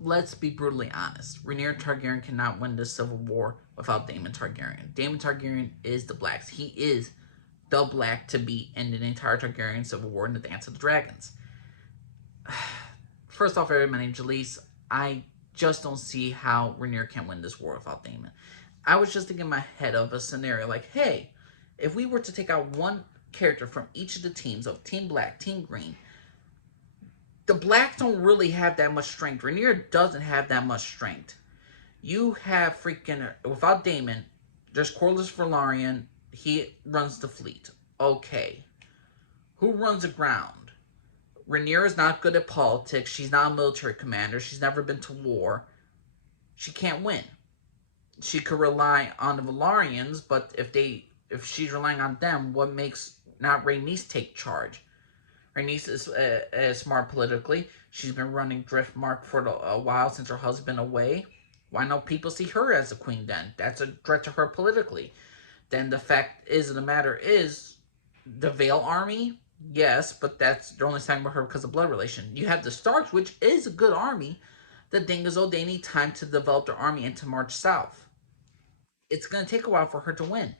let's be brutally honest. Rhaenyra Targaryen cannot win this civil war without Daemon Targaryen. Daemon Targaryen is the Blacks. He is the Black to beat in the entire Targaryen civil war in the Dance of the Dragons. First off, everybody, my name's Jalise. I just don't see how Rhaenyra can win this war without Daemon. I was just thinking in my head of a scenario like, hey, if we were to take out one character from each of the teams of Team Black, Team Green, the Blacks don't really have that much strength. Rhaenyra doesn't have that much strength. You have freaking, without Daemon, there's Corlys Velaryon. He runs the fleet. Okay. Who runs the ground? Rhaenyra is not good at politics. She's not a military commander. She's never been to war. She can't win. She could rely on the Velaryons, but if she's relying on them, what makes not Rhaenys take charge? Rhaenys is smart politically. She's been running Driftmark for a while since her husband away. Why don't people see her as a queen then? That's a threat to her politically. Then the fact is of the matter is, the Vale army, yes, but that's they're only talking about her because of blood relation. You have the Starks, which is a good army. The thing is, though, they need time to develop their army and to march south. It's going to take a while for her to win.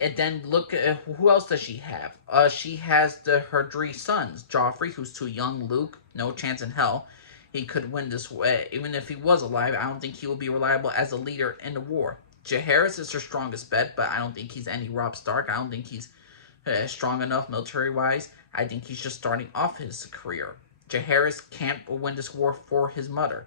And then look at who else does she have? She has her three sons. Joffrey, who's too young. Luke, no chance in hell he could win this way. Even if he was alive, I don't think he will be reliable as a leader in the war. Jaehaerys is her strongest bet, but I don't think he's any Robb Stark. I don't think he's strong enough military-wise. I think he's just starting off his career. Jaehaerys can't win this war for his mother.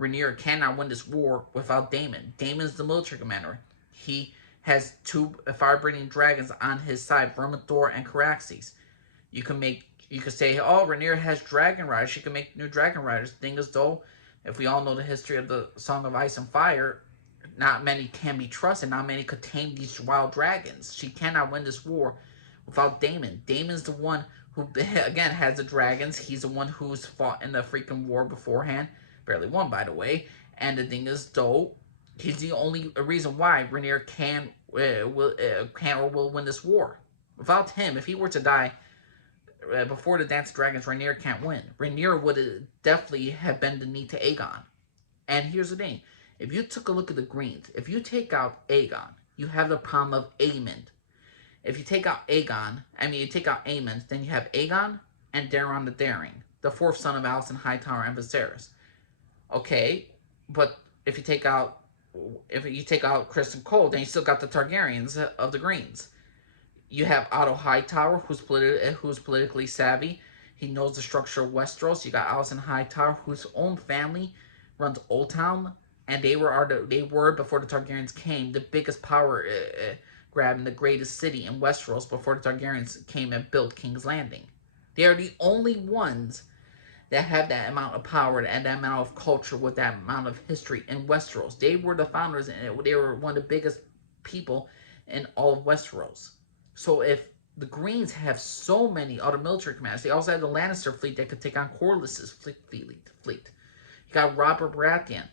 Rhaenyra cannot win this war without Daemon. Daemon's the military commander. He has two fire-breathing dragons on his side, Vermithor and Caraxes. You can say, oh, Rhaenyra has dragon riders. She can make new dragon riders. The thing is, though, if we all know the history of the Song of Ice and Fire, not many can be trusted. Not many could tame these wild dragons. She cannot win this war without Daemon. Daemon's the one who, again, has the dragons. He's the one who's fought in the freaking war beforehand. Barely won, by the way. And the thing is, though, he's the only reason why Rhaenyra can or will win this war. Without him, if he were to die before the Dance of Dragons, Rhaenyra can't win. Rhaenyra would definitely have been the need to Aegon. And here's the thing. If you took a look at the Greens, if you take out Aegon, you have the problem of Aemond. If you take out you take out Aemond, then you have Aegon and Daeron the Daring, the fourth son of Alicent Hightower and Viserys. Okay, but if you take out Criston Cole, then you still got the Targaryens of the Greens. You have Otto Hightower, who's politically savvy. He knows the structure of Westeros. You got Alicent Hightower, whose own family runs Oldtown, and they were before the Targaryens came the biggest power grab in the greatest city in Westeros before the Targaryens came and built King's Landing. They are the only ones that have that amount of power and that amount of culture with that amount of history in Westeros. They were the founders and they were one of the biggest people in all of Westeros. So if the Greens have so many other military commanders, they also have the Lannister fleet that could take on Corlys's fleet. You got Robert Baratheon.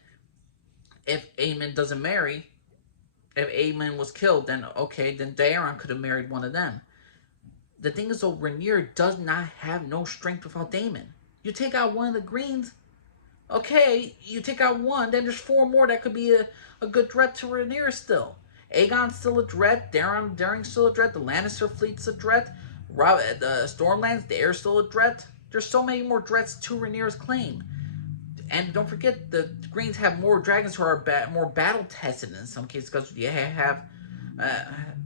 If Aemon doesn't marry, if Aemon was killed, then okay, then Daeron could have married one of them. The thing is, though, Rhaenyra does not have no strength without Daemon. You take out one of the Greens, okay, you take out one, then there's four more that could be a good threat to Rhaenyra still. Aegon's still a threat, Daeron's still a threat, the Lannister fleet's a threat, the Stormlands, they're still a threat. There's so many more threats to Rhaenyra's claim. And don't forget, the Greens have more dragons who are more battle-tested in some cases, because they have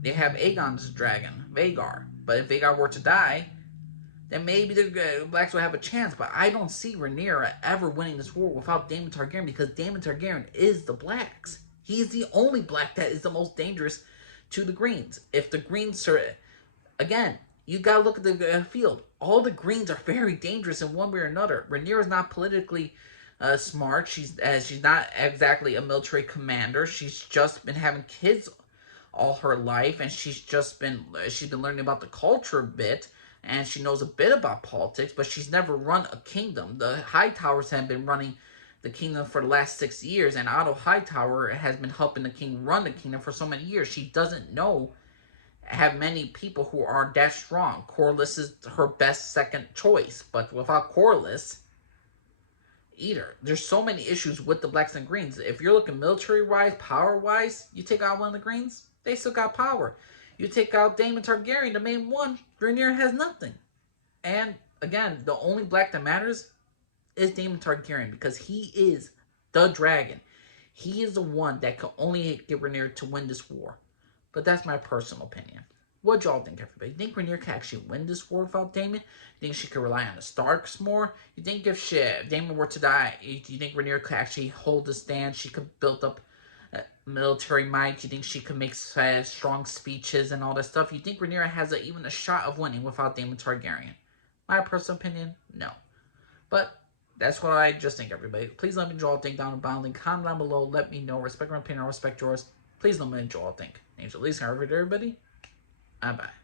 Aegon's dragon, Vhagar. But if Vhagar were to die, then maybe the Blacks will have a chance. But I don't see Rhaenyra ever winning this war without Daemon Targaryen, because Daemon Targaryen is the Blacks. He's the only Black that is the most dangerous to the Greens. If the Greens are... Again, you gotta look at the field. All the Greens are very dangerous in one way or another. Rhaenyra's not politically smart. She's not exactly a military commander. She's just been having kids all her life, and she's been learning about the culture a bit, and she knows a bit about politics, but she's never run a kingdom. The Hightowers have been running the kingdom for the last 6 years, and Otto Hightower has been helping the king run the kingdom for so many years. She doesn't have many people who are that strong. Corlys is her best second choice, but without Corlys, either. There's so many issues with the blacks and greens. If you're looking military-wise, power-wise, you take out one of the greens, they still got power. You take out Daemon Targaryen, the main one, Rhaenyra has nothing. And again, the only black that matters is Daemon Targaryen because he is the dragon. He is the one that could only get Rhaenyra to win this war. But that's my personal opinion. What y'all think, everybody? You think Rhaenyra can actually win this war without Daemon? You think she could rely on the Starks more? You think if Daemon were to die, do you think Rhaenyra could actually hold the stand? She could build up military might? You think she could make strong speeches and all that stuff? You think Rhaenyra has even a shot of winning without Daemon Targaryen? My personal opinion, no. But that's what I just think, everybody. Please let me know what y'all think down below. Comment down below. Let me know. Respect my opinion. I respect yours. Please let me know what y'all think. Name's Elise. Everybody. Bye-bye.